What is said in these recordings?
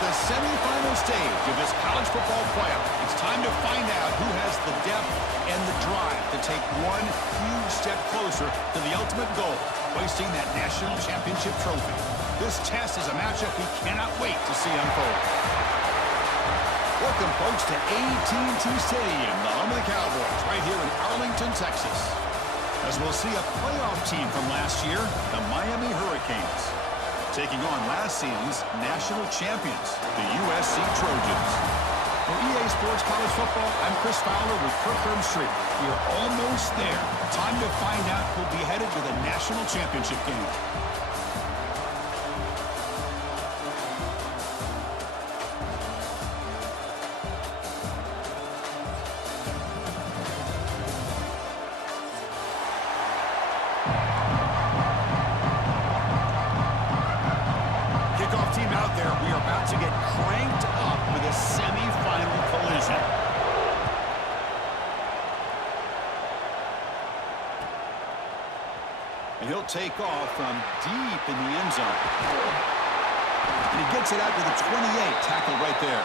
the semifinal stage of this college football playoff. It's time to find out who has the depth and the drive to take one huge step closer to the ultimate goal, hoisting that national championship trophy. This test is a matchup we cannot wait to see unfold. Welcome, folks, to AT&T Stadium, the home of the Cowboys, right here in Arlington, Texas. As we'll see a playoff team from last year, the Miami Hurricanes, taking on last season's national champions, the USC Trojans. For EA Sports College Football, I'm Chris Fowler with Kirk Herbstreit. We are almost there. Time to find out who'll be headed to the national championship game. To get cranked up with a semi-final collision. And he'll take off from deep in the end zone. And he gets it out to the 28, tackled right there.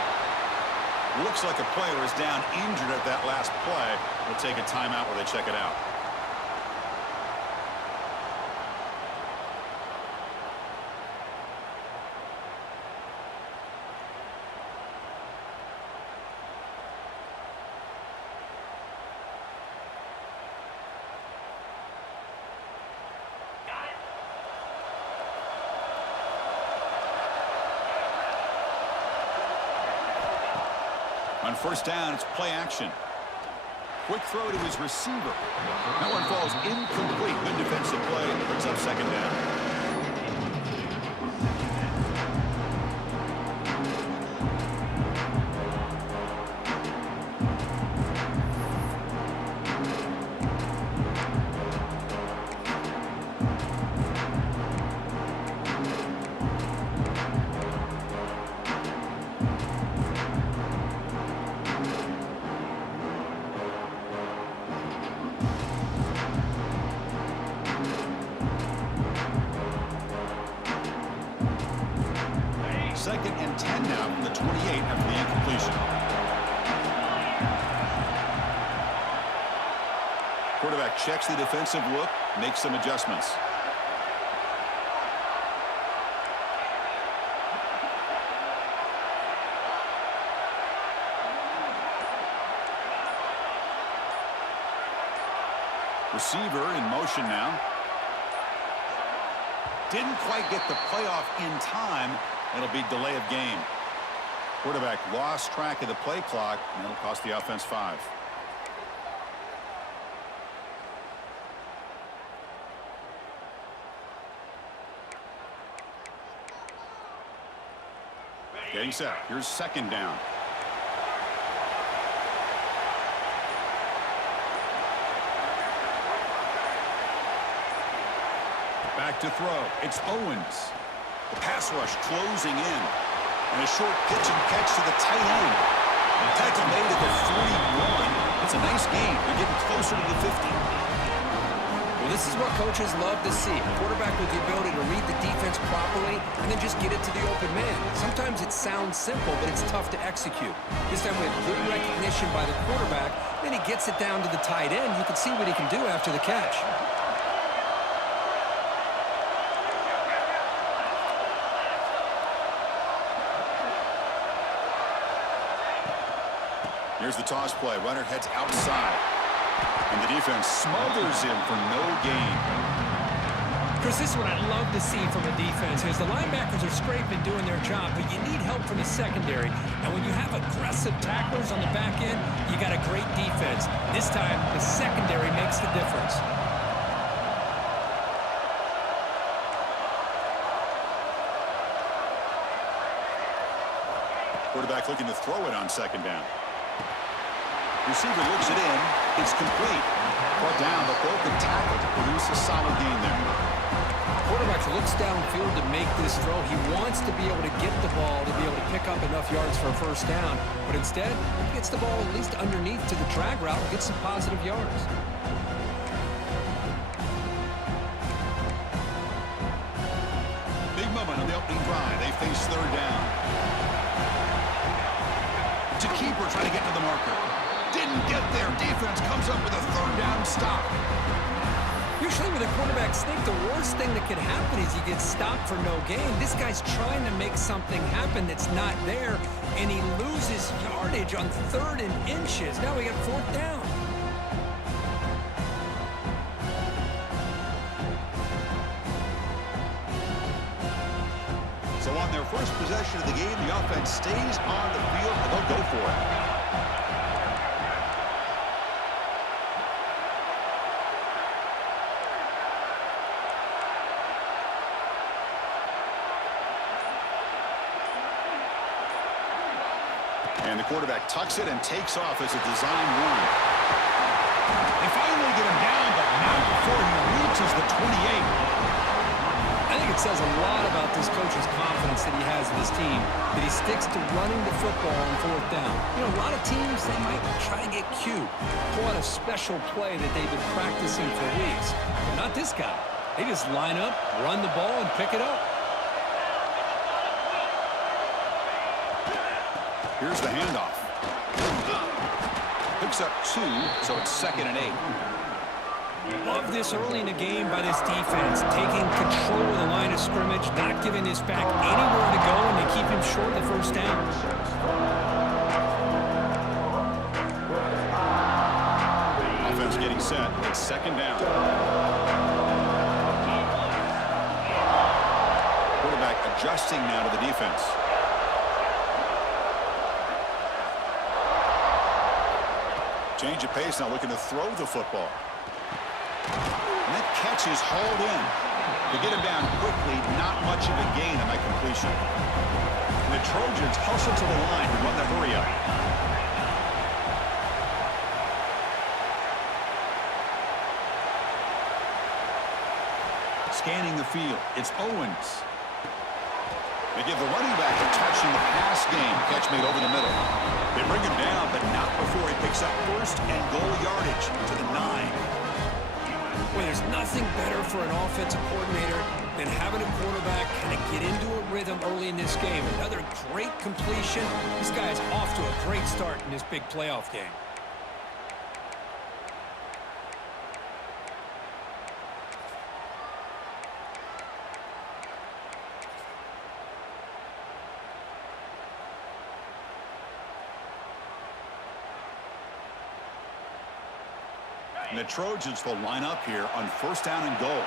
Looks like a player is down injured at that last play. We'll take a timeout where they check it out. On first down, it's play action. Quick throw to his receiver. That one falls incomplete. Good defensive play. Brings up second down. Second and 10 now from the 28 after the incompletion. Quarterback checks the defensive look, makes some adjustments. Receiver in motion now. Didn't quite get the playoff in time. It'll be delay of game. Quarterback lost track of the play clock, and it'll cost the offense 5. Getting set. Here's second down. Back to throw. It's Owens. The pass rush closing in. And a short pitch and catch to the tight end. Tackle made at the 41. It's a nice game. They're getting closer to the 50. Well, this is what coaches love to see. A quarterback with the ability to read the defense properly and then just get it to the open man. Sometimes it sounds simple, but it's tough to execute. This time with good recognition by the quarterback, then he gets it down to the tight end. You can see what he can do after the catch. Here's the toss play. Runner heads outside. And the defense smothers him for no gain. Chris, this is what I love to see from a defense is the linebackers are scraping, doing their job, but you need help from the secondary. And when you have aggressive tacklers on the back end, you got a great defense. This time, the secondary makes the difference. Quarterback looking to throw it on second down. Receiver looks it in. It's complete. Brought down, but broken tackle to produce a solid gain there. Quarterback looks downfield to make this throw. He wants to be able to get the ball to be able to pick up enough yards for a first down. But instead, he gets the ball at least underneath to the drag route and gets some positive yards. Big moment on the opening drive. They face third down. to keeper trying to get to the marker. Didn't get there. Defense comes up with a third down stop. Usually with a quarterback sneak, the worst thing that could happen is he gets stopped for no gain. This guy's trying to make something happen that's not there, and he loses yardage on 3rd and inches. Now we got 4th down. So on their first possession of the game, the offense stays on the field, and they'll go for it. And the quarterback tucks it and takes off as a design run. They finally get him down, but not before he reaches the 28. I think it says a lot about this coach's confidence that he has in his team, that he sticks to running the football on 4th down. You know, a lot of teams, they might try to get cute, pull out a special play that they've been practicing for weeks. But not this guy. They just line up, run the ball, and pick it up. Here's the handoff. Picks up 2, so it's 2nd and 8. Love this early in the game by this defense, taking control of the line of scrimmage, not giving this back anywhere to go, and they keep him short of the 1st down. Offense getting set. It's 2nd down. Quarterback adjusting now to the defense. Change of pace now, looking to throw the football. And that catch is hauled in. To get him down quickly, not much of a gain on that completion. And the Trojans hustle to the line to run the hurry up. Scanning the field, it's Owens. They give the running back a touch in the pass game. Catch made over the middle. They bring him down, but not before he picks up 1st and goal yardage to the 9. Well, there's nothing better for an offensive coordinator than having a quarterback kind of get into a rhythm early in this game. Another great completion. This guy is off to a great start in this big playoff game. And the Trojans will line up here on 1st down and goal.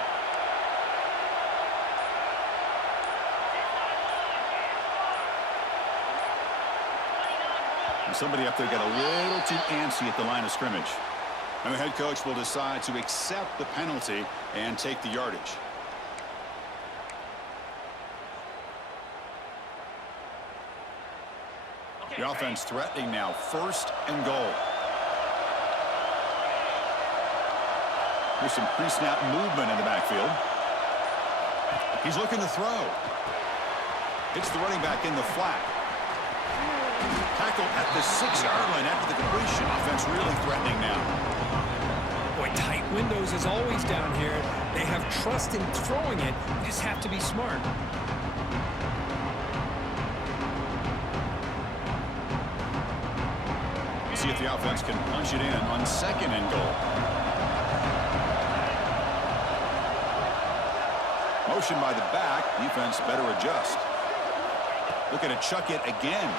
And somebody up there got a little too antsy at the line of scrimmage. And the head coach will decide to accept the penalty and take the yardage. The offense threatening now, 1st and goal. There's some pre-snap movement in the backfield. He's looking to throw. Hits the running back in the flat. Tackle at the 6-yard line after the completion. Offense really threatening now. Boy, tight windows as always down here. They have trust in throwing it. You just have to be smart. See if the offense can punch it in on 2nd and goal. Motion by the back. Defense better adjust. Looking to chuck it again.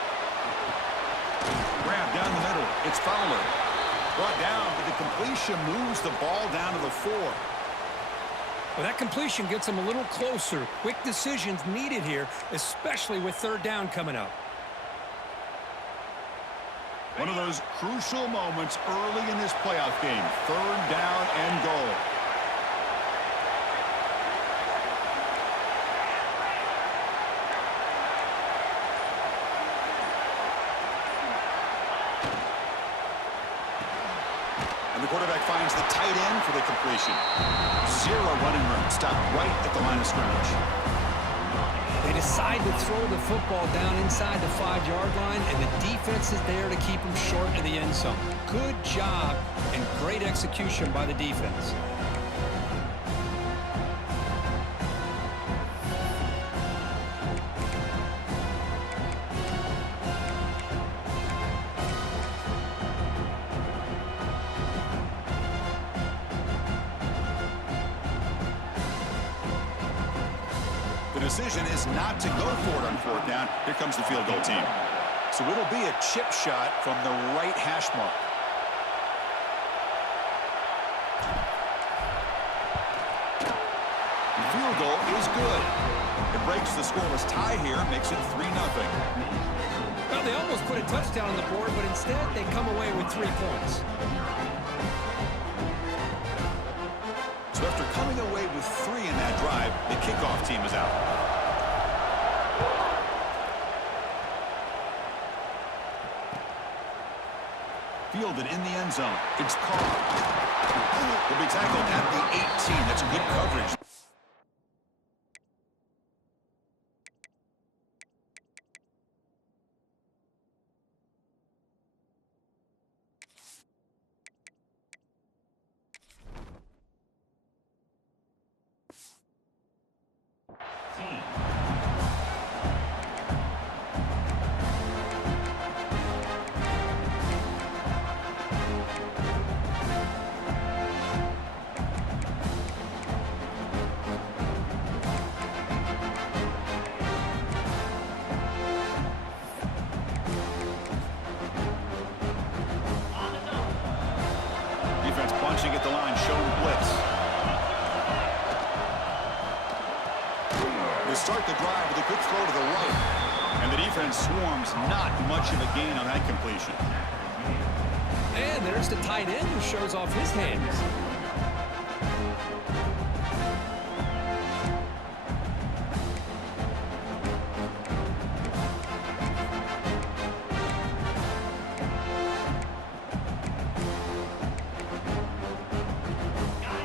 Grab down the middle. It's Fowler. Brought down, but the completion moves the ball down to the 4. Well, that completion gets them a little closer. Quick decisions needed here, especially with 3rd down coming up. One of those crucial moments early in this playoff game. 3rd down and goal. And the quarterback finds the tight end for the completion. 0 running room. Stopped right at the line of scrimmage. They decide to throw the football down inside the 5-yard line, and the defense is there to keep them short of the end zone. Good job and great execution by the defense. decision is not to go for it on fourth down. Here comes the field goal team. So it'll be a chip shot from the right hash mark. The field goal is good. It breaks the scoreless tie here, makes it 3-0. Well, they almost put a touchdown on the board, but instead they come away with 3 points. So after coming away with 3 in that drive, the kickoff team is out. Fielded in the end zone. It's Carr. Will be tackled at the 18. That's good coverage. Defense bunching at the line, showing blitz. They start the drive with a quick throw to the right. And the defense swarms, not much of a gain on that completion. And there's the tight end who shows off his hands.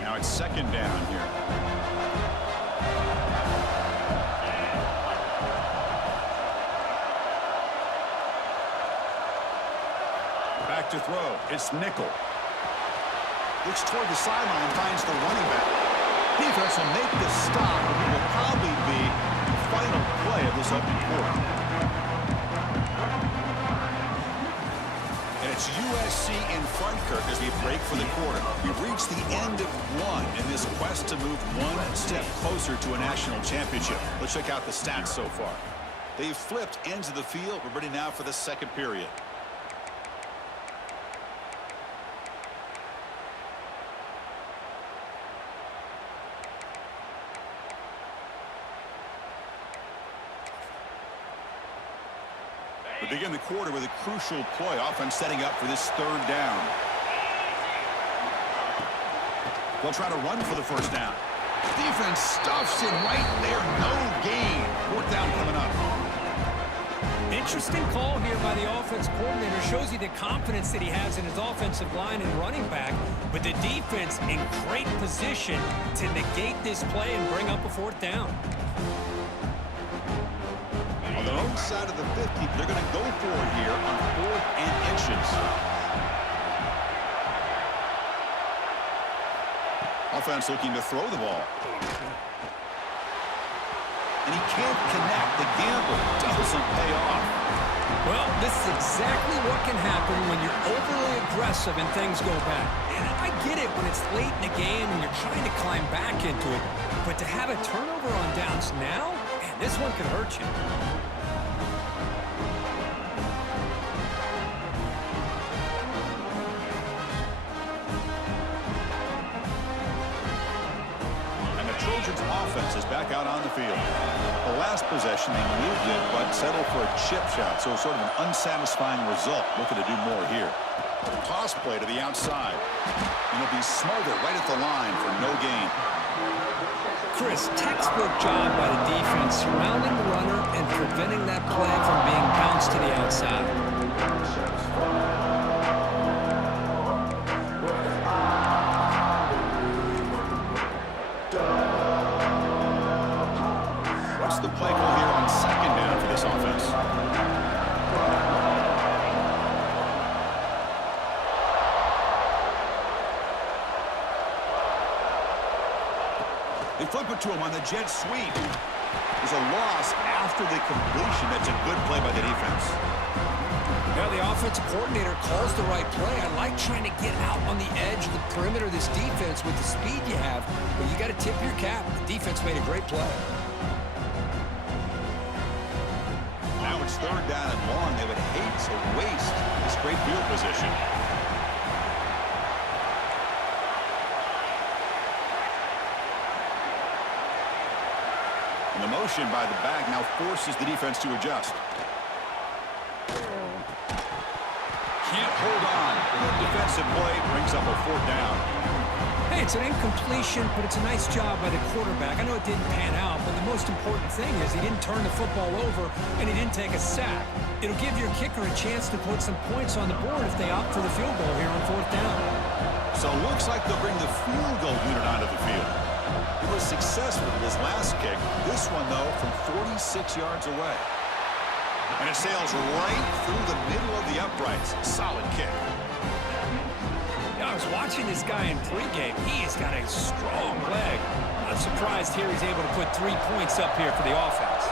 Now it's second down here. Back to throw. It's nickel. Looks toward the sideline, finds the running back. Defense will make the stop, and it will probably be the final play of this opening quarter. And it's USC in front, Kirk, as we break for the quarter. We've reached the end of one in this quest to move one step closer to a national championship. Let's check out the stats so far. They've flipped ends of the field. We're ready now for the second period. We begin the quarter with a crucial play. Offense setting up for this third down. They'll try to run for the first down. Defense stuffs it right there. No gain. Fourth down coming up. Interesting call here by the offense coordinator. Shows you the confidence that he has in his offensive line and running back. But the defense in great position to negate this play and bring up a fourth down. On their own side of the 50, they're going to go for it here on 4th and inches. Offense looking to throw the ball. And he can't connect. The gamble doesn't pay off. Well, this is exactly what can happen when you're overly aggressive and things go bad. And I get it when it's late in the game and you're trying to climb back into it. But to have a turnover on downs now, man, this one could hurt you. Trojans offense is back out on the field. The last possession, they moved it, but settled for a chip shot, so sort of an unsatisfying result. Looking to do more here. Toss play to the outside. And he'll be smothered right at the line for no gain. Chris, textbook job by the defense surrounding the runner and preventing that play from being bounced to the outside. The play call here on second down for this offense. They flip it to him on the jet sweep. There's a loss after the completion. That's a good play by the defense. Now the offensive coordinator calls the right play. I like trying to get out on the edge of the perimeter of this defense with the speed you have, but you got to tip your cap. The defense made a great play. it's third down and long, they would hate to waste this great field position. And the motion by the back now forces the defense to adjust. Can't hold on. Good defensive play brings up a fourth down. Hey, it's an incompletion, but it's a nice job by the quarterback. I know it didn't pan out, but the most important thing is he didn't turn the football over and he didn't take a sack. It'll give your kicker a chance to put some points on the board if they opt for the field goal here on fourth down. So it looks like they'll bring the field goal unit onto the field. He was successful with his last kick. This one, though, from 46 yards away. And it sails right through the middle of the uprights. Solid kick. I was watching this guy in pregame. He has got a strong leg. I'm surprised here he's able to put 3 points up here for the offense.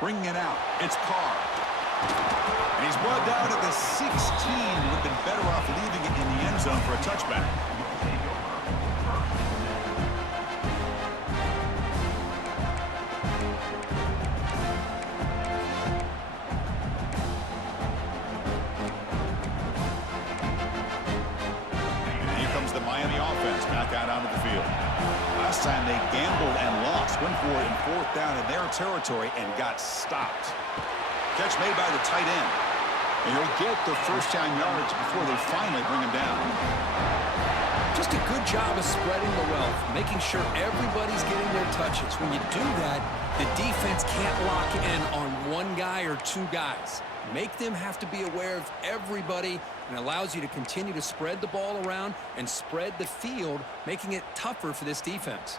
Bringing it out. It's Carr. And he's brought down at the 16. Would have been better off leaving it in the end zone for a touchback. Out onto the field. Last time they gambled and lost. Went for it in fourth down in their territory and got stopped. Catch made by the tight end. And he'll get the first down yards before they finally bring him down. Just a good job of spreading the wealth, making sure everybody's getting their touches. When you do that, the defense can't lock in on one guy or two guys. Make them have to be aware of everybody, and allows you to continue to spread the ball around and spread the field, making it tougher for this defense.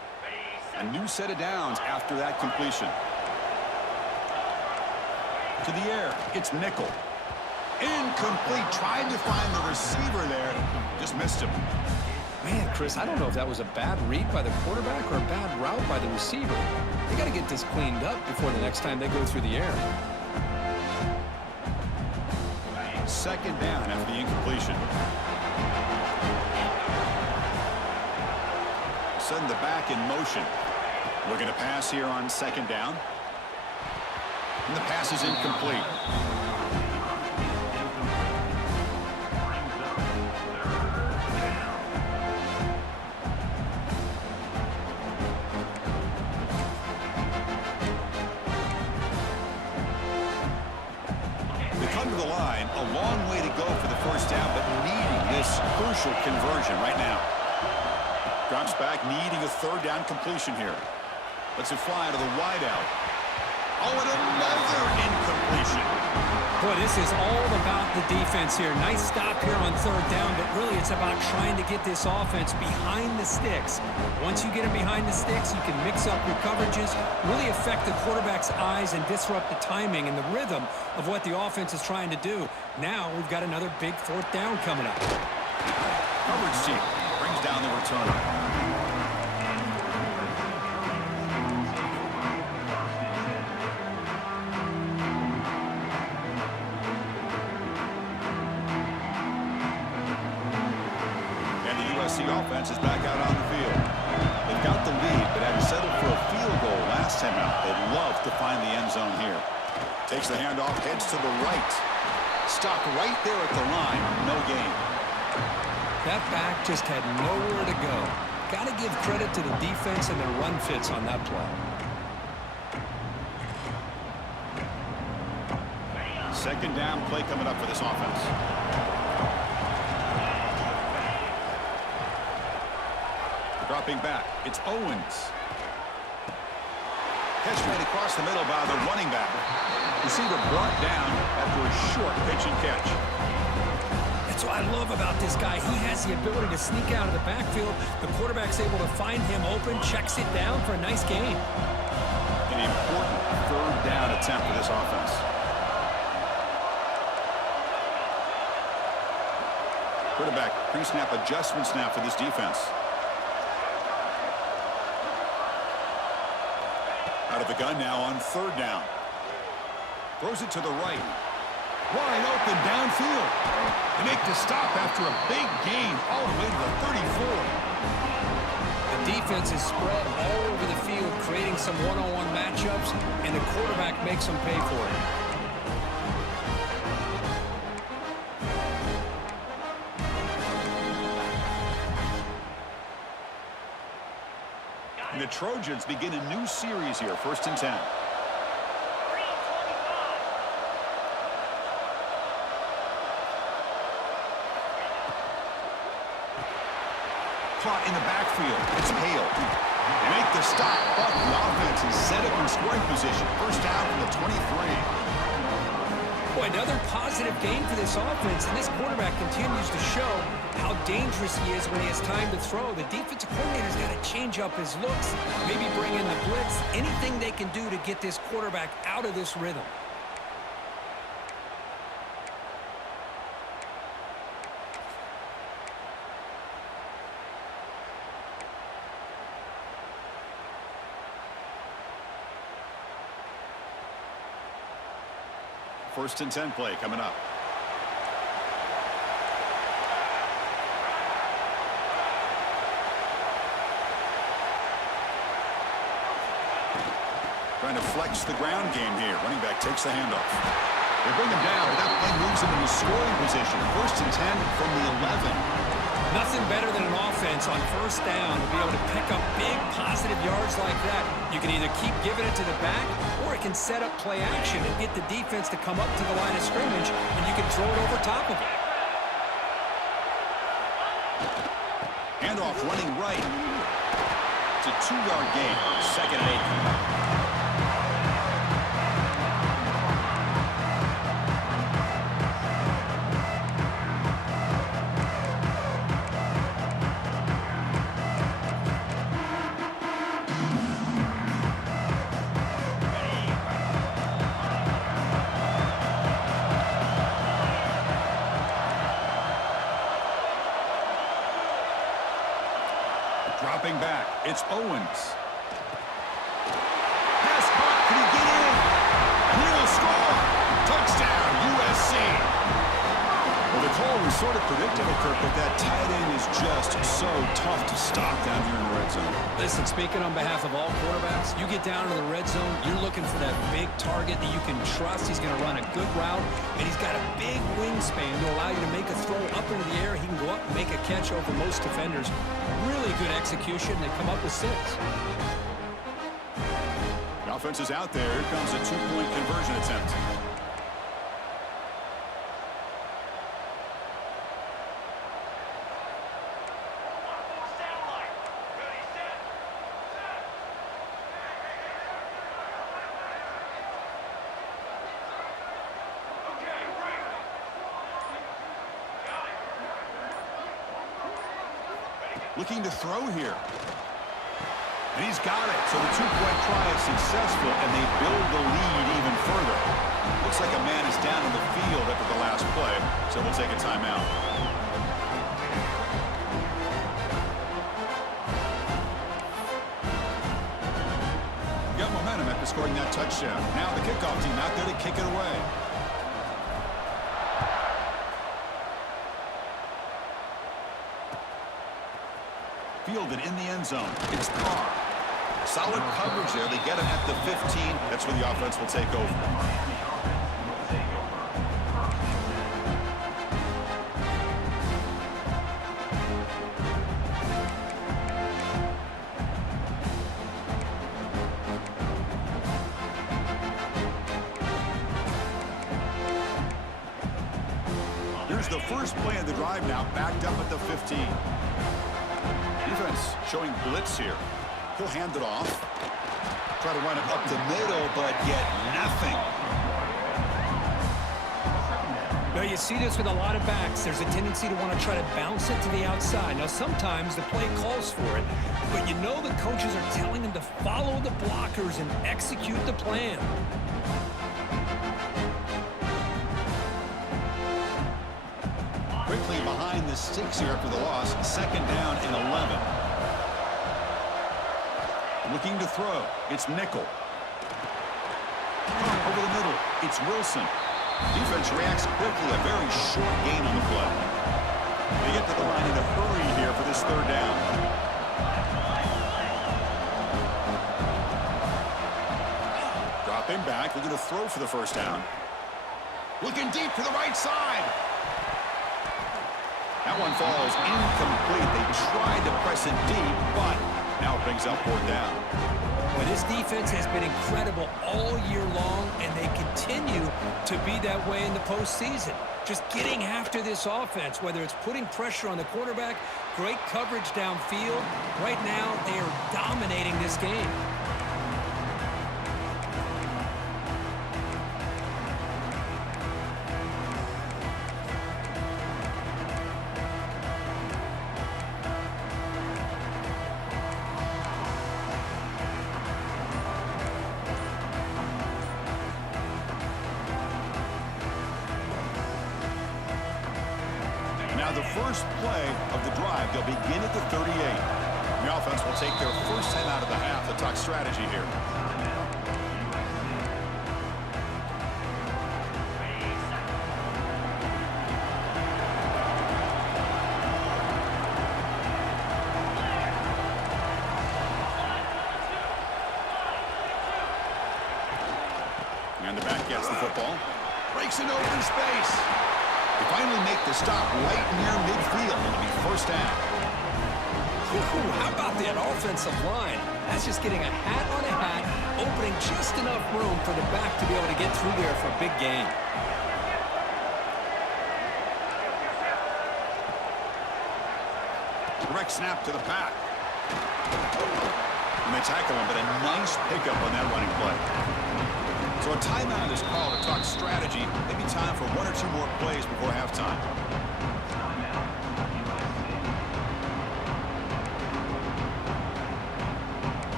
A new set of downs after that completion. To the air, it's nickel. Incomplete, trying to find the receiver there. Just missed him. Man, Chris, I don't know if that was a bad read by the quarterback or a bad route by the receiver. They got to get this cleaned up before the next time they go through the air. Second down after the incompletion. Send the back in motion. Looking to pass here on second down. And the pass is incomplete. To the line, a long way to go for the first down, but needing this crucial conversion right now. Drops back, needing a third down completion here. Lets it fly to the wideout. Oh, and another incompletion. Boy, this is all about the defense here. Nice stop here on third down, but really it's about trying to get this offense behind the sticks. Once you get them behind the sticks, you can mix up your coverages, really affect the quarterback's eyes and disrupt the timing and the rhythm of what the offense is trying to do. Now we've got another big fourth down coming up. Coverage team brings down the returner. Offense is back out on the field. They've got the lead, but had settled for a field goal last time out. They'd love to find the end zone here. Takes the handoff, heads to the right. Stopped right there at the line. No gain. That back just had nowhere to go. Got to give credit to the defense and their run fits on that play. Second down play coming up for this offense. Dropping back, it's Owens. Catch made across the middle by the running back. Receiver brought down after a short pitch and catch. That's what I love about this guy. He has the ability to sneak out of the backfield. The quarterback's able to find him open, checks it down for a nice gain. An important third down attempt for this offense. Quarterback pre-snap adjustments now for this defense. Out of the gun now on third down. Throws it to the right. Wide open downfield. They make the stop after a big gain all the way to the 34. The defense is spread all over the field, creating some one-on-one matchups, and the quarterback makes them pay for it. And the Trojans begin a new series here, 1st and 10. Caught in the backfield. It's Hale. They make the stop, but the offense is set up in scoring position. 1st down from the 23. Boy, another positive game for this offense, and this quarterback continues to show how dangerous he is when he has time to throw. The defensive coordinator's got to change up his looks, maybe bring in the blitz, anything they can do to get this quarterback out of this rhythm. First and 10 play coming up. Trying to flex the ground game here. Running back takes the handoff. They bring him down, but that play moves him into scoring position. 1st and 10 from the 11. Nothing better than an offense on 1st down to be able to pick up big positive yards like that. You can either keep giving it to the back, or it can set up play action and get the defense to come up to the line of scrimmage, and you can throw it over top of it. Handoff running right. It's a 2-yard gain. 2nd and 8. Dropping back, it's Owens. Pass caught, can he get in? And he will score! Touchdown, USC! Well, the call was sort of predictable, Kirk, but that tight end is just so tough to stop down here in the red zone. Listen, speaking on behalf of all quarterbacks, you get down to the red zone, you're looking for that big target that you can trust. He's going to run a good route, and he's got a big wingspan to allow you to make a throw up into the air. He can go up and make a catch over most defenders. Really good execution. They come up with 6. The offense is out there. Here comes a 2-point conversion attempt. Looking to throw here. And he's got it. So the 2-point try is successful, and they build the lead even further. Looks like a man is down in the field after the last play, so we'll take a timeout. Got momentum after scoring that touchdown. Now the kickoff team out there to kick it away. Fielded in the end zone. It's Carr. Solid coverage there. They get him at the 15. That's where the offense will take over. Here's the first play of the drive now, backed up at the 15. Defense showing blitz here. He'll hand it off. Try to run it up the middle, but get nothing. Now you see this with a lot of backs. There's a tendency to want to try to bounce it to the outside. Now sometimes the play calls for it, but you know the coaches are telling them to follow the blockers and execute the plan. Quickly behind the sticks here after the loss. 2nd down and 11. Looking to throw. It's Nickel. Over the middle. It's Wilson. Defense reacts quickly. A very short gain on the play. They get to the line in a hurry here for this 3rd down. Dropping back, looking to throw for the first down. Looking deep to the right side. That one falls incomplete. They tried to press it deep, but now it brings up 4th down. Well, this defense has been incredible all year long, and they continue to be that way in the postseason. Just getting after this offense, whether it's putting pressure on the quarterback, great coverage downfield. Right now, they are dominating this game. Now the first play of the drive, they'll begin at the 38. The offense will take their first time out of the half. The talk strategy here. And the back gets the football. Breaks into open space. They finally make the stop right near midfield. It'll be first down. How about that offensive line? That's just getting a hat on a hat, opening just enough room for the back to be able to get through there for a big gain. Direct snap to the pack. And they tackle him, but a nice pickup on that running play. So a timeout is called to talk strategy. Maybe time for 1 or 2 more plays before halftime.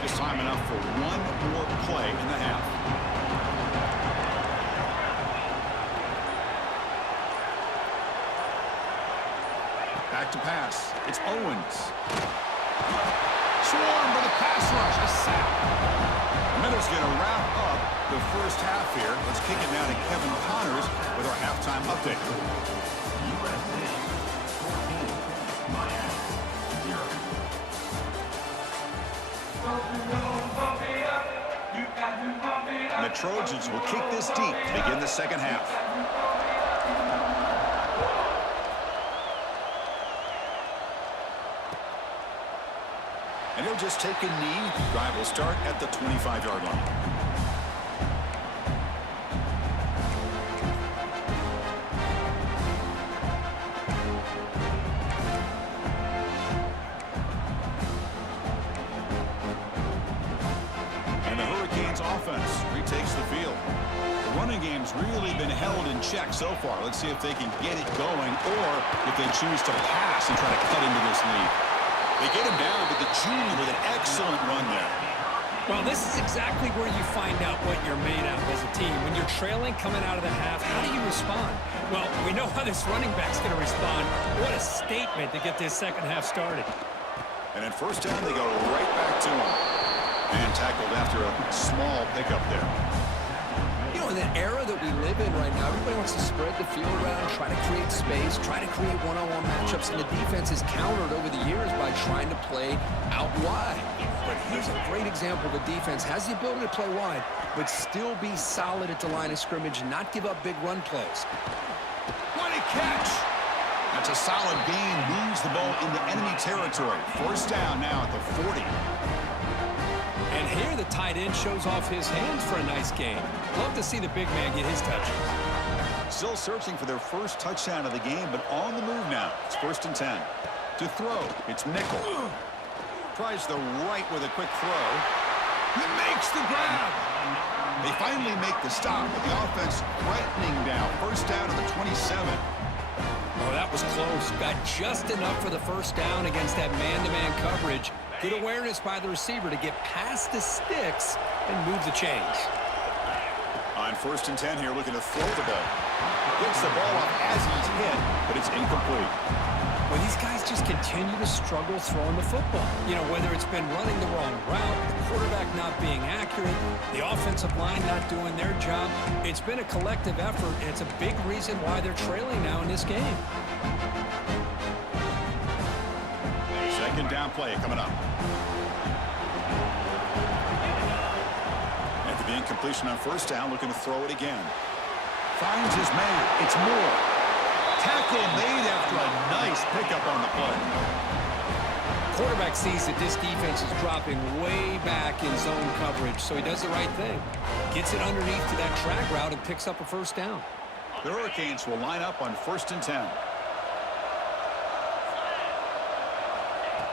Just time enough for 1 more play in the half. Back to pass. It's Owens. Swarmed by the pass rush. A sack. Miller's going to wrap up the first half here. Let's kick it now to Kevin Connors with our halftime update. And the Trojans will kick this deep to begin the second half. And he'll just take a knee. Drive will start at the 25-yard line. And the Hurricanes offense retakes the field. The running game's really been held in check so far. Let's see if they can get it going or if they choose to pass and try to cut into this lead. They get him down, but the junior with an excellent run there. Well, this is exactly where you find out what you're made of as a team. When you're trailing coming out of the half, how do you respond? Well, we know how this running back's going to respond. What a statement to get this second half started. And at first down, they go right back to him. And tackled after a small pickup there. You know, in that era that we live in right now, everybody wants to spread the field around, try to create space, try to create one-on-one matchups, and the defense has countered over the years by trying to play out wide. But here's a great example. The defense has the ability to play wide, but still be solid at the line of scrimmage and not give up big run plays. What a catch! That's a solid gain. Moves the ball into enemy territory. First down now at the 40. And here the tight end shows off his hands for a nice game. Love to see the big man get his touches. Still searching for their first touchdown of the game, but on the move now. It's 1st and 10. To throw, it's Nickel. Tries the right with a quick throw. He makes the grab. They finally make the stop, but the offense threatening now. First down at the 27. Oh, that was close. Got just enough for the first down against that man-to-man coverage. Good awareness by the receiver to get past the sticks and move the chains. On 1st and 10 here, looking to throw the ball. Gets the ball up as he's hit, but it's incomplete. Well, these guys just continue to struggle throwing the football. You know, whether it's been running the wrong route, the quarterback not being accurate, the offensive line not doing their job. It's been a collective effort, and it's a big reason why they're trailing now in this game. 2nd Second down play coming up. After the incompletion on first down, looking to throw it again. Finds his man. It's Moore. Tackle made after a nice pickup on the play. Quarterback sees that this defense is dropping way back in zone coverage, so he does the right thing. Gets it underneath to that track route and picks up a first down. The Hurricanes will line up on 1st and 10.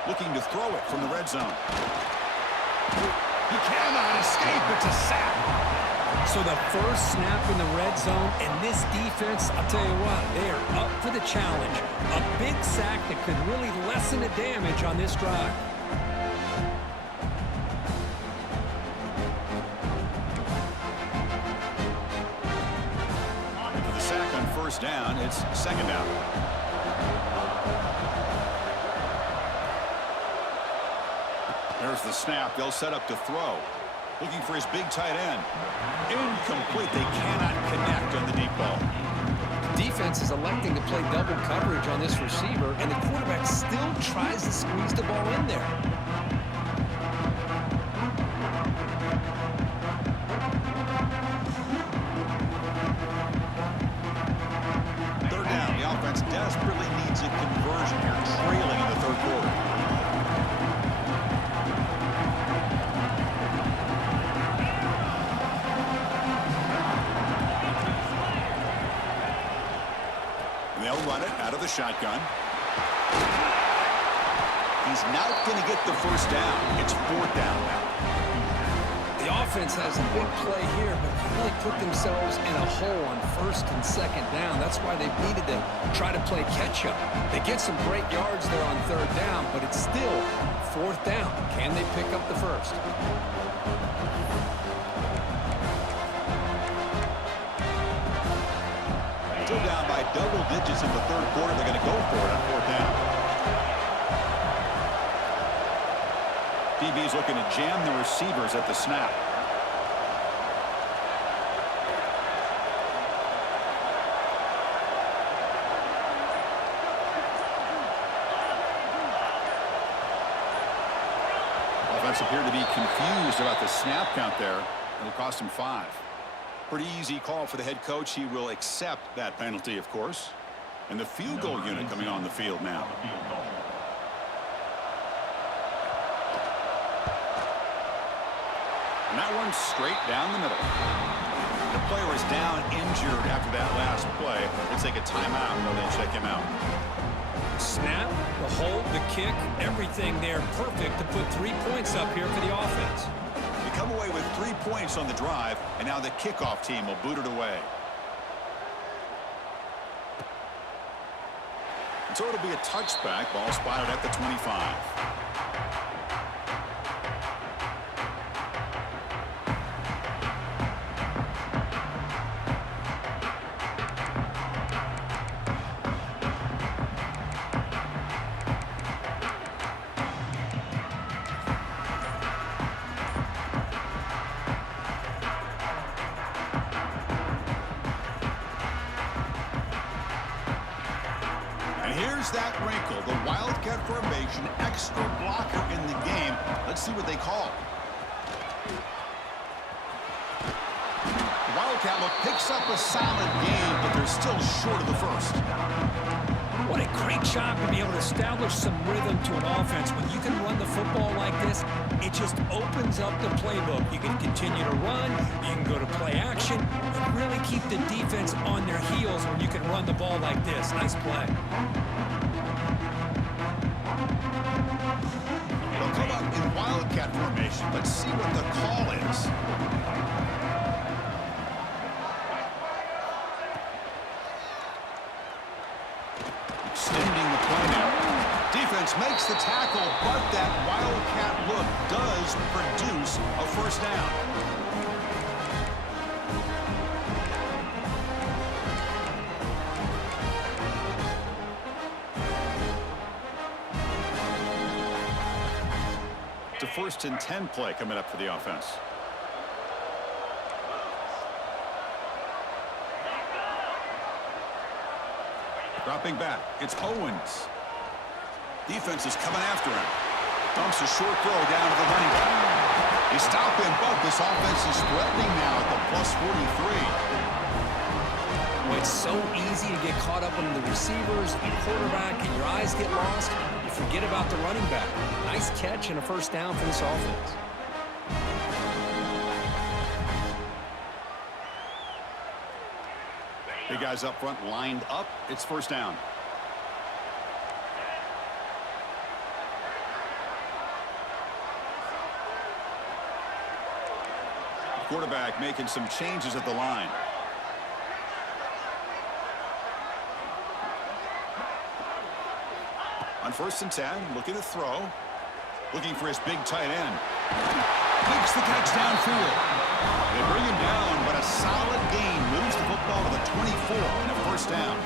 Looking to throw it from the red zone. He cannot escape. It's a sack. So the first snap in the red zone, and this defense, I'll tell you what, they are up for the challenge. A big sack that could really lessen the damage on this drive. For the sack on first down, it's second down. There's the snap. They'll set up to throw. Looking for his big tight end. Incomplete. They cannot connect on the deep ball. The defense is electing to play double coverage on this receiver, and the quarterback still tries to squeeze the ball in there. Third down. The offense desperately needs a conversion here, trailing in the third quarter. They'll run it out of the shotgun. He's not going to get the first down. It's 4th down now. The offense has a big play here, but they really put themselves in a hole on 1st and 2nd down. That's why they've needed to try to play catch-up. They get some great yards there on 3rd down, but it's still 4th down. Can they pick up the first? Still down by double digits in the third quarter. They're going to go for it on 4th down. DB's looking to jam the receivers at the snap. Offense appeared to be confused about the snap count there. It'll cost him 5. Pretty easy call for the head coach. He will accept that penalty, of course. And the field goal unit coming on the field now. And that one's straight down the middle. The player is down injured after that last play. Let's take a timeout while they check him out. Snap, the hold, the kick, everything there perfect to put 3 points up here for the offense. They come away with 3 points on the drive, and now the kickoff team will boot it away. And so it'll be a touchback. Ball spotted at the 25. Here's that wrinkle, the Wildcat formation, extra blocker in the game. Let's see what they call. The Wildcat look picks up a solid game, but they're still short of the first. What a great job to be able to establish some rhythm to an offense. When you can run the football like this, it just opens up the playbook. You can continue to run, you can go to play action, and really keep the defense on their heels when you can run the ball like this. Nice play. They'll come up in Wildcat formation. Let's see what the call is. Extending the play now. Defense makes the tackle, but that Wildcat look does produce a first down. It's a 1st and 10 play coming up for the offense. Dropping back, it's Owens. Defense is coming after him. Dumps a short throw down to the running back. They stop him, but this offense is threatening now at the plus 43. Well, it's so easy to get caught up in the receivers and the quarterback, and your eyes get lost. You forget about the running back. Nice catch and a first down for this offense. Big guys up front lined up. It's first down. Quarterback making some changes at the line. On 1st and 10, looking to throw. Looking for his big tight end. Makes the catch downfield. They bring him down, but a solid gain moves the football to the 24 and a first down.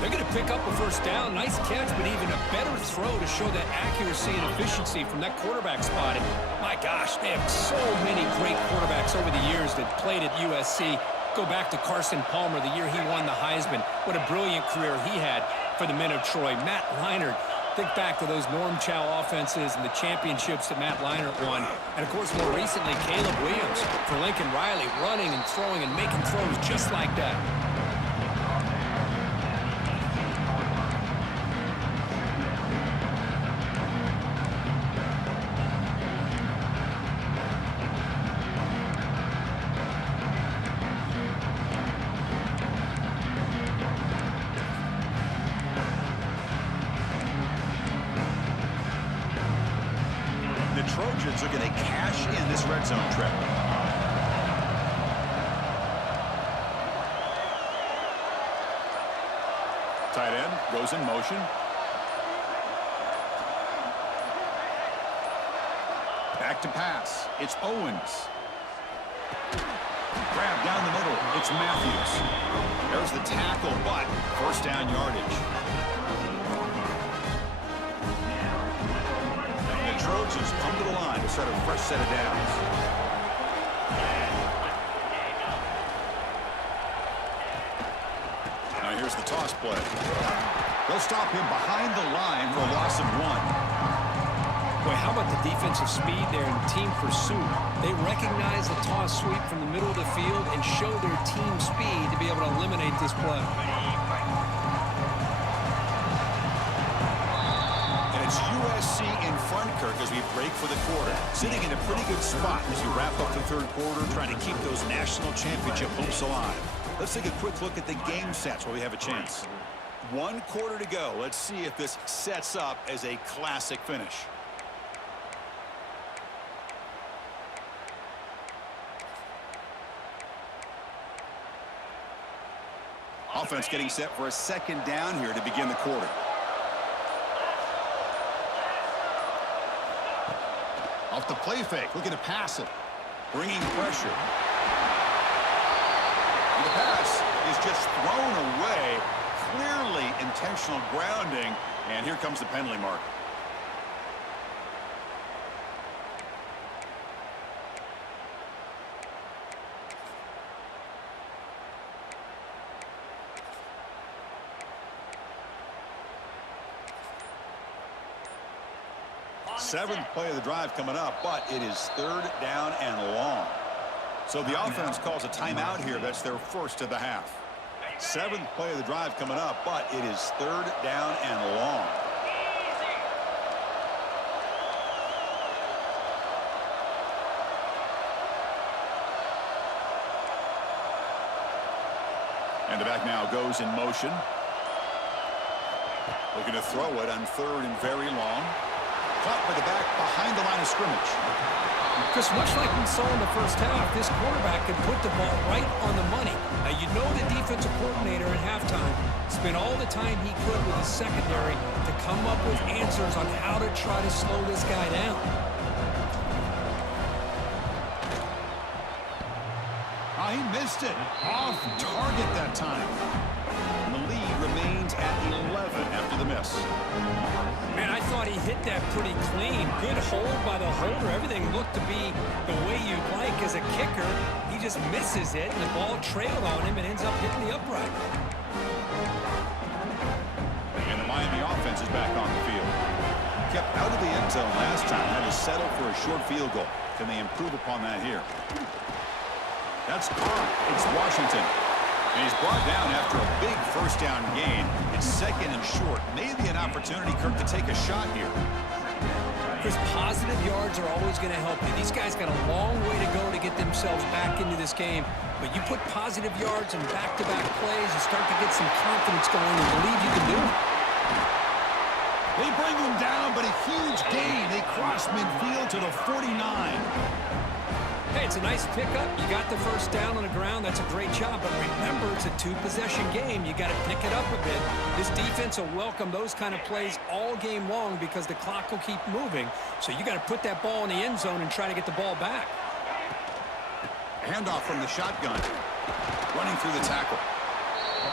They're going to pick up a first down. Nice catch, but even a better throw to show that accuracy and efficiency from that quarterback spot. And my gosh, they have so many great quarterbacks over the years that played at USC. Go back to Carson Palmer, the year he won the Heisman. What a brilliant career he had for the men of Troy. Matt Leinart, think back to those Norm Chow offenses and the championships that Matt Leinart won. And, of course, more recently, Caleb Williams for Lincoln Riley, running and throwing and making throws just like that. Trojans are going to cash in this red zone trip. Tight end goes in motion. Back to pass. It's Owens. Grab down the middle. It's Matthews. There's the tackle, but first down yardage. Trojans come to the line to start a fresh set of downs. Now here's the toss play. They'll stop him behind the line for a loss of 1. Boy, how about the defensive speed there in team pursuit? They recognize the toss sweep from the middle of the field and show their team speed to be able to eliminate this play. It's USC in front, Kirk, as we break for the quarter. Sitting in a pretty good spot as you wrap up the third quarter, trying to keep those national championship hopes alive. Let's take a quick look at the game sets while we have a chance. 1 quarter to go. Let's see if this sets up as a classic finish. Offense getting set for a second down here to begin the quarter. Off the play fake, looking to pass it. Bringing pressure. And the pass is just thrown away. Clearly intentional grounding. And here comes the penalty mark. Seventh play of the drive coming up, but it is 3rd down and long. So the offense calls a timeout here. That's their first of the half. 7th play of the drive coming up, but it is 3rd down and long. And the back now goes in motion. Looking to throw it on 3rd and very long. Caught by the back behind the line of scrimmage. Chris, much like we saw in the first half, this quarterback can put the ball right on the money. Now, you know the defensive coordinator at halftime spent all the time he could with his secondary to come up with answers on how to try to slow this guy down. Oh, he missed it. Off target that time. And the lead remains at 11 after the miss. Man, I thought he hit that pretty clean. Good hold by the holder. Everything looked to be the way you'd like as a kicker. He just misses it, and the ball trailed on him and ends up hitting the upright. And the Miami offense is back on the field. kept out of the end zone last time. Had to settle for a short field goal. Can they improve upon that here? That's caught. It's Washington. And he's brought down after a big first down gain. It's second and short. Maybe an opportunity, Kirk, to take a shot here. Chris, positive yards are always going to help you. These guys got a long way to go to get themselves back into this game. But you put positive yards and back-to-back plays, you start to get some confidence going and believe you can do it. They bring them down, but a huge gain. They cross midfield to the 49. Hey, it's a nice pickup. You got the first down on the ground. That's a great job. But remember, it's a two-possession game. You got to pick it up a bit. This defense will welcome those kind of plays all game long because the clock will keep moving. So you got to put that ball in the end zone and try to get the ball back. Handoff from the shotgun. Running through the tackle.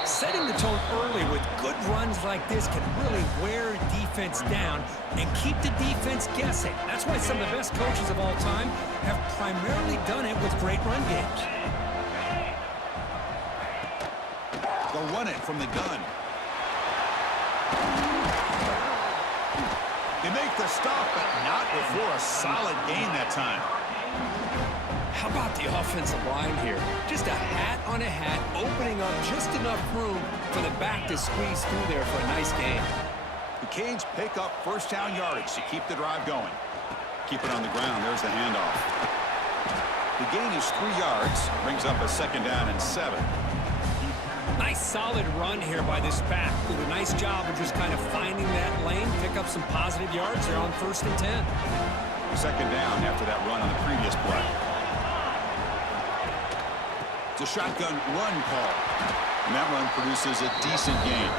Setting the tone early with good runs like this can really wear defense down and keep the defense guessing. That's why some of the best coaches of all time have primarily done it with great run games. They'll run it from the gun. They make the stop, but not before a solid gain that time. How about the offensive line here? Just a hat on a hat, opening up just enough room for the back to squeeze through there for a nice gain. The Canes pick up first down yardage to keep the drive going. Keep it on the ground. There's the handoff. The gain is 3 yards. Brings up a second down and 7. Nice solid run here by this back. Did a nice job of just kind of finding that lane, pick up some positive yards there on 1st and 10. Second down after that run on the previous play. It's a shotgun run call. And that run produces a decent gain.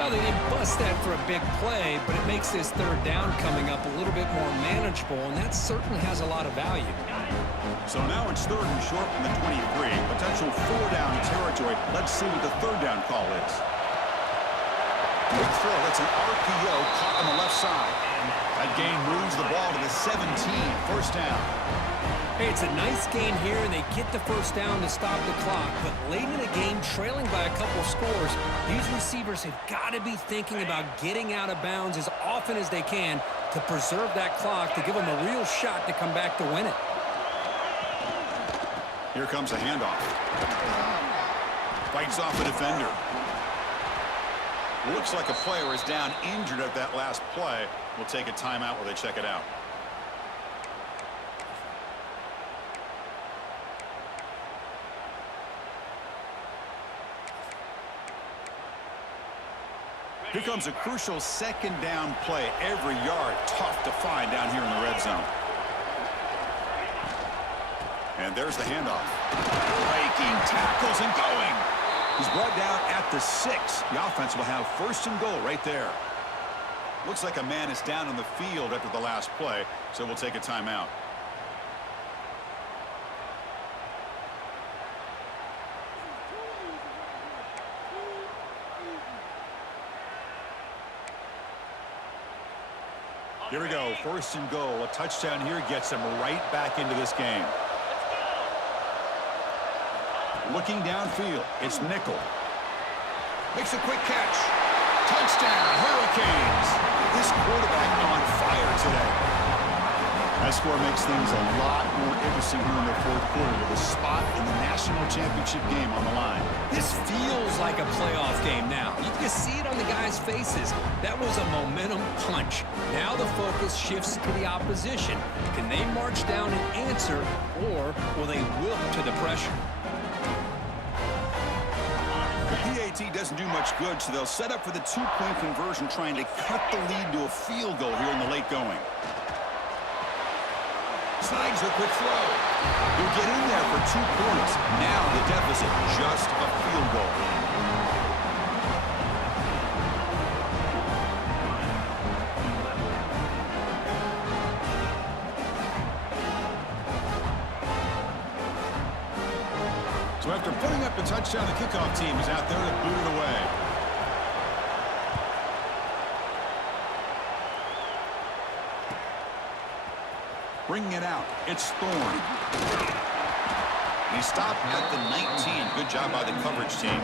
Well, they didn't bust that for a big play, but it makes this third down coming up a little bit more manageable, and that certainly has a lot of value. So now it's 3rd and short from the 23. Potential 4-down territory. Let's see what the 3rd down call is. Big throw. That's an RPO caught on the left side. That gain moves the ball to the 17. First down. Hey, it's a nice gain here, and they get the first down to stop the clock. But late in the game, trailing by a couple of scores, these receivers have got to be thinking about getting out of bounds as often as they can to preserve that clock, to give them a real shot to come back to win it. Here comes a handoff. Fights off a defender. Looks like a player is down injured at that last play. We'll take a timeout while they check it out. Here comes a crucial second down play. Every yard tough to find down here in the red zone. And there's the handoff. Breaking tackles and going. He's brought down at the 6. The offense will have 1st and goal right there. Looks like a man is down on the field after the last play, so we'll take a timeout. Here we go, 1st and goal. A touchdown here gets them right back into this game. Looking downfield, it's Nickel. Makes a quick catch. Touchdown, Hurricanes. This quarterback on fire today. That score makes things a lot more interesting here in the 4th quarter with a spot in the national championship game on the line. This feels like a playoff game now. You can see it on the guys' faces. That was a momentum punch. Now the focus shifts to the opposition. Can they march down and answer, or will they wilt to the pressure? The PAT doesn't do much good, so they'll set up for the 2-point conversion, trying to cut the lead to a field goal here in the late going. Snags a quick throw. He'll get in there for 2 points. Now the deficit, just a field goal. So after putting up a touchdown, the kickoff team is out there to boot it away. Bringing it out, it's Thorne. He stopped at the 19. Good job by the coverage team.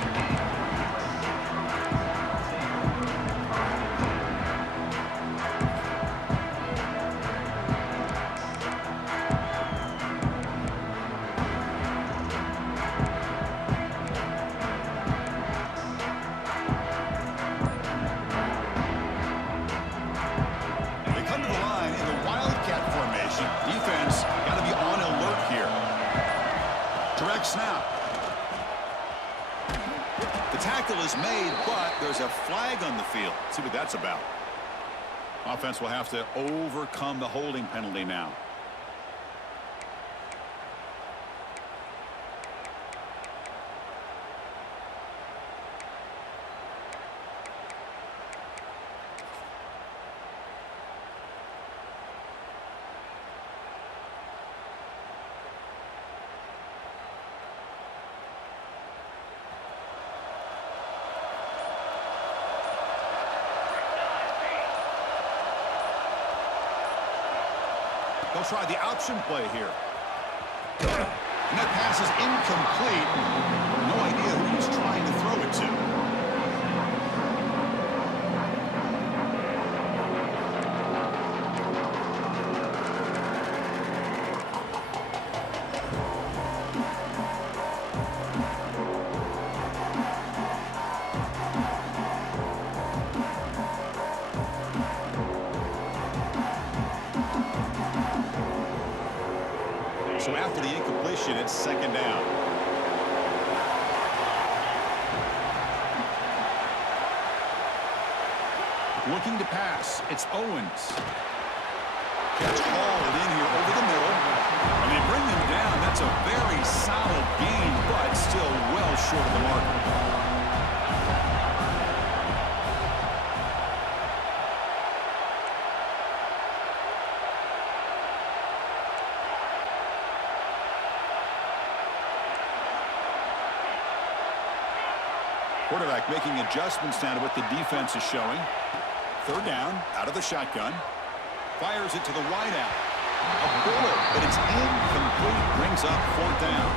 is made, but there's a flag on the field. Let's see what that's about. Offense will have to overcome the holding penalty now. They'll try the option play here. And that pass is incomplete. No idea who he's trying to throw it to. So after the incompletion, it's second down. Looking to pass, it's Owens. Catch hauled in here over the middle. And they bring him down. That's a very solid gain, but still well short of the mark. Quarterback making adjustments now to what the defense is showing. Third down, out of the shotgun. Fires it to the wideout. A bullet, but it's incomplete. Brings up fourth down.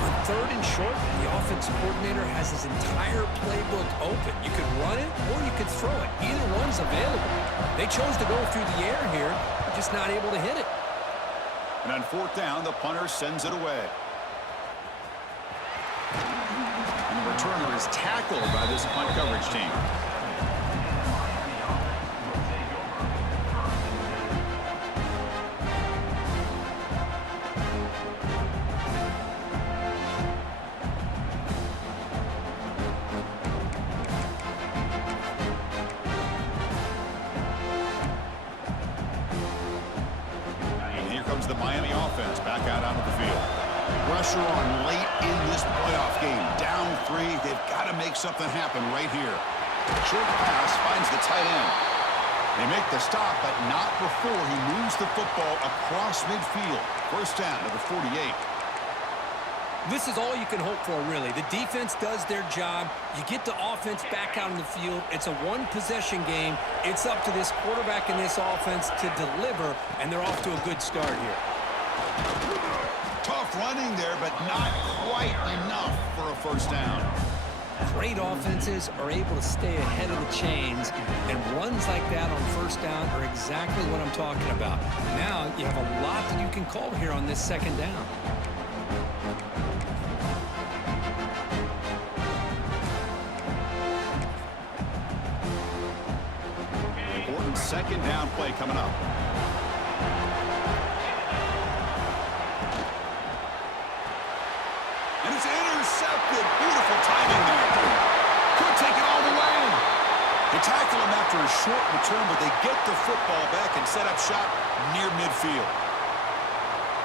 On third and short, the offensive coordinator has his entire playbook open. You could run it or you could throw it. Either one's available. They chose to go through the air here, just not able to hit it. And on fourth down, the punter sends it away. And the returner is tackled by this punt coverage team. And here comes the Miami offense back out onto the field. Pressure on late in this playoff game. Down 3. They've got to make something happen right here. Short pass finds the tight end. They make the stop, but not before he moves the football across midfield. First down to the 48. This is all you can hope for, really. The defense does their job. You get the offense back out on the field. It's a one-possession game. It's up to this quarterback and this offense to deliver, and they're off to a good start here. Tough running there, but not quite enough for a first down. Great offenses are able to stay ahead of the chains, and runs like that on first down are exactly what I'm talking about. Now you have a lot that you can call here on this second down. Important second down play coming up. And it's intercepted. Beautiful timing there. Could take it all the way. They tackle him after a short return, but they get the football back and set up shop near midfield.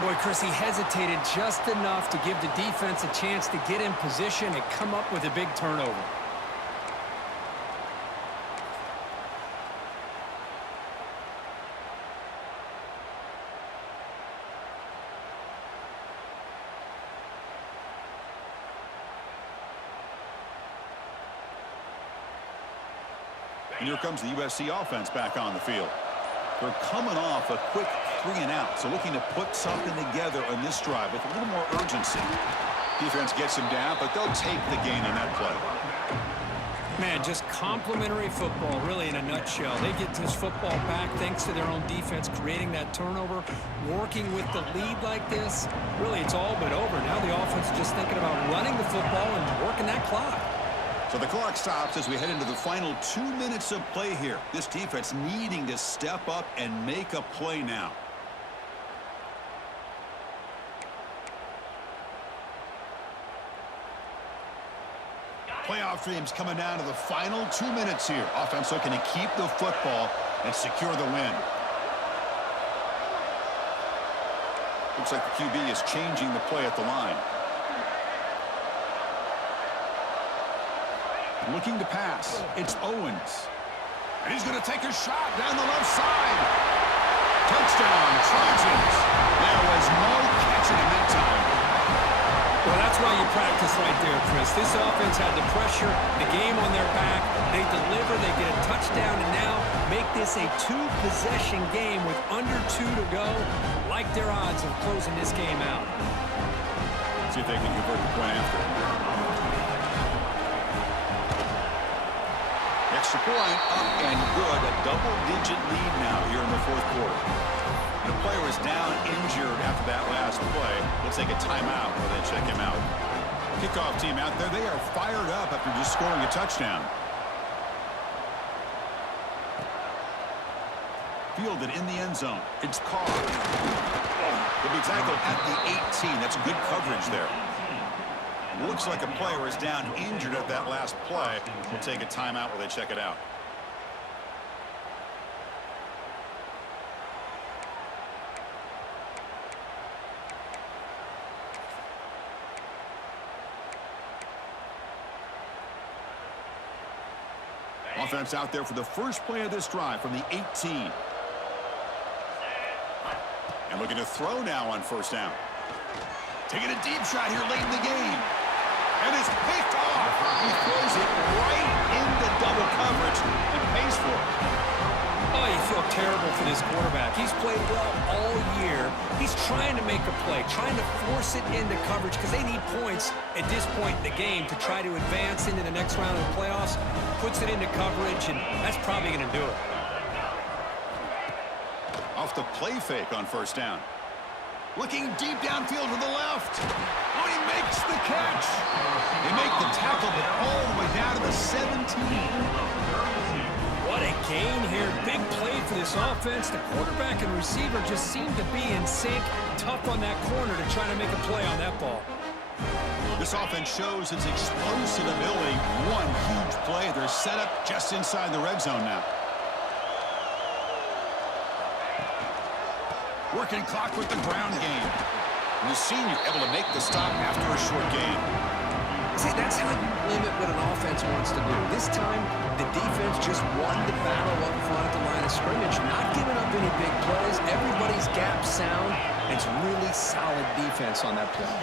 Boy, Chris, he hesitated just enough to give the defense a chance to get in position and come up with a big turnover. And here comes the USC offense back on the field. They're coming off a quick 3-and-out, so looking to put something together on this drive with a little more urgency. Defense gets him down, but they'll take the gain on that play. Man, just complimentary football, really, in a nutshell. They get this football back thanks to their own defense, creating that turnover, working with the lead like this. Really, it's all but over. Now the offense is just thinking about running the football and working that clock. So the clock stops as we head into the final 2 minutes of play here. This defense needing to step up and make a play now. Playoff dreams coming down to the final 2 minutes here. Offense looking to keep the football and secure the win. Looks like the QB is changing the play at the line. Looking to pass. It's Owens. And he's going to take a shot down the left side. Touchdown, Trojans. There was no catching him that time. Well, that's why you practice right there, Chris. This offense had the pressure, the game on their back. They deliver, they get a touchdown, and now make this a two-possession game with under 2 to go. Like their odds of closing this game out. See if they can convert the point after. Extra point, up and good. A double-digit lead now here in the fourth quarter. And the player is down injured after that last play. Let's take a timeout while they check him out. Kickoff team out there. They are fired up after just scoring a touchdown. Fielded in the end zone. It's Carr. He'll be tackled at the 18. That's good coverage there. Looks like a player is down injured at that last play. We'll take a timeout while they check it out. Offense out there for the first play of this drive from the 18. And looking to throw now on first down. Taking a deep shot here late in the game. And it's picked off. He throws it right into double coverage and pays for it. Oh, you feel terrible for this quarterback. He's played well all year. He's trying to make a play, trying to force it into coverage because they need points at this point in the game to try to advance into the next round of the playoffs. Puts it into coverage, and that's probably going to do it. Off the play fake on first down. Looking deep downfield to the left. Oh, he makes the catch. They make the tackle, but all the way down to the 17. What a gain here. Big play for this offense. The quarterback and receiver just seem to be in sync. Tough on that corner to try to make a play on that ball. This offense shows its explosive ability. One huge play. They're set up just inside the red zone now. Working clock with the ground game. And the senior able to make the stop after a short game. See, that's how you limit what an offense wants to do. This time, the defense just won the battle up front at the line of scrimmage, not giving up any big plays. Everybody's gap sound. It's really solid defense on that play.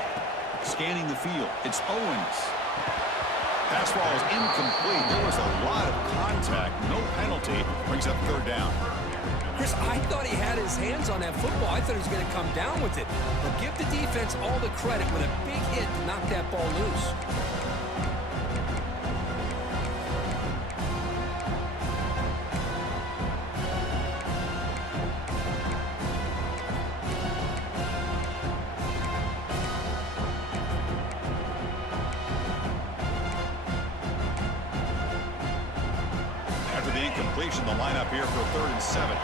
Scanning the field. It's Owens. Pass ball is incomplete. There was a lot of contact. No penalty. Brings up third down. Chris, I thought he had his hands on that football. I thought he was going to come down with it. But give the defense all the credit with a big hit to knock that ball loose. After the incompletion, the lineup here for 3rd and 7.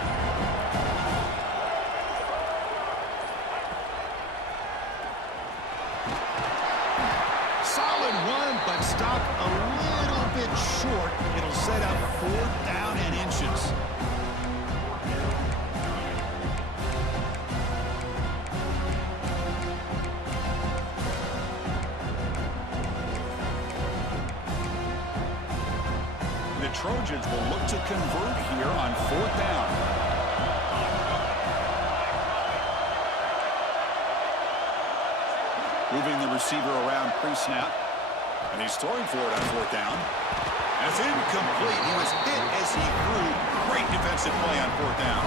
Solid run, but stopped a little bit short. It'll set up 4th down and inches. The Trojans will look to convert here on 4th down. Moving the receiver around pre-snap. And he's throwing for it on 4th down. And it's incomplete. He was hit as he threw. Great defensive play on 4th down.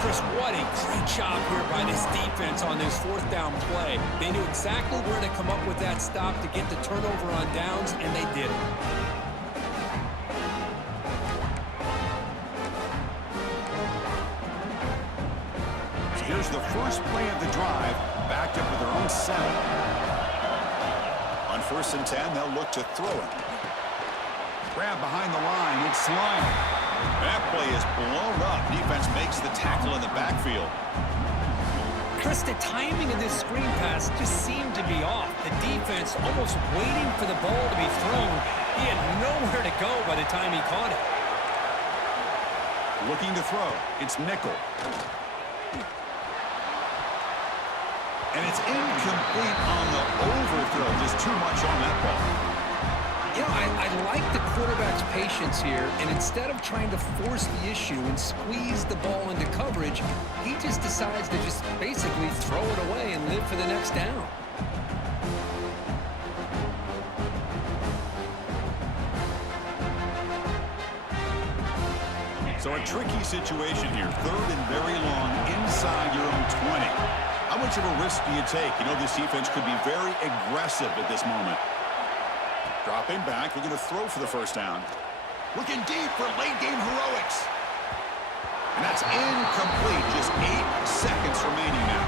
Chris, what a great job here by this defense on this 4th down play. They knew exactly where to come up with that stop to get the turnover on downs, and they did it. Here's the first play of the drive, backed up with their own 7. On 1st and 10, they'll look to throw it. Grab behind the line, it's Slime. That play is blown up. Defense makes the tackle in the backfield. Chris, the timing of this screen pass just seemed to be off. The defense almost waiting for the ball to be thrown, He had nowhere to go by the time he caught it. Looking to throw. It's nickel. And it's incomplete on the overthrow. Just too much on that ball. You know, I like the quarterback's patience here, and instead of trying to force the issue and squeeze the ball into coverage, he just decides to just basically throw it away and live for the next down. So a tricky situation here. Third and very long inside your own 20. How much of a risk do you take? You know, this defense could be very aggressive at this moment. Dropping back, looking to throw for the first down. Looking deep for late-game heroics. And that's incomplete. Just 8 seconds remaining now.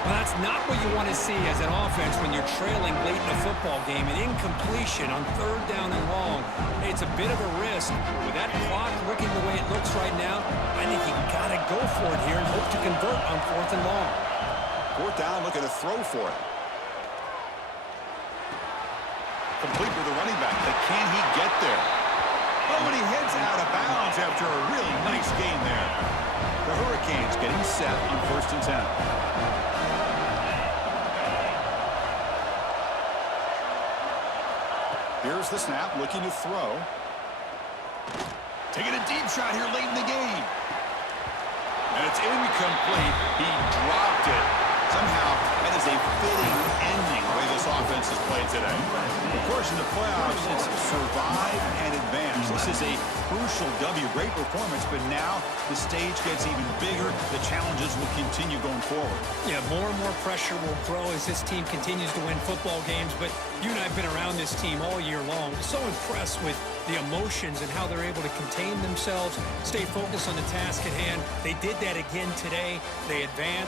Well, that's not what you want to see as an offense when you're trailing late in a football game. An incompletion on third down and long. It's a bit of a risk. With that clock looking the way it looks right now, I think you got to go for it here and hope to convert on fourth and long. Fourth down, looking to throw for it. Complete with the running back, but can he get there? Oh, and he heads out of bounds after a really nice gain there. The Hurricanes getting set on 1st and 10. Here's the snap, looking to throw. Taking a deep shot here late in the game. And it's incomplete. He dropped it. Somehow, that is a fitting ending the way this offense has played today. Of course, in the playoffs, it's survive and advance. This is a crucial W. Great performance, but now the stage gets even bigger. The challenges will continue going forward. Yeah, more and more pressure will grow as this team continues to win football games, but you and I have been around this team all year long. So impressed with the emotions and how they're able to contain themselves, stay focused on the task at hand. They did that again today. They advanced.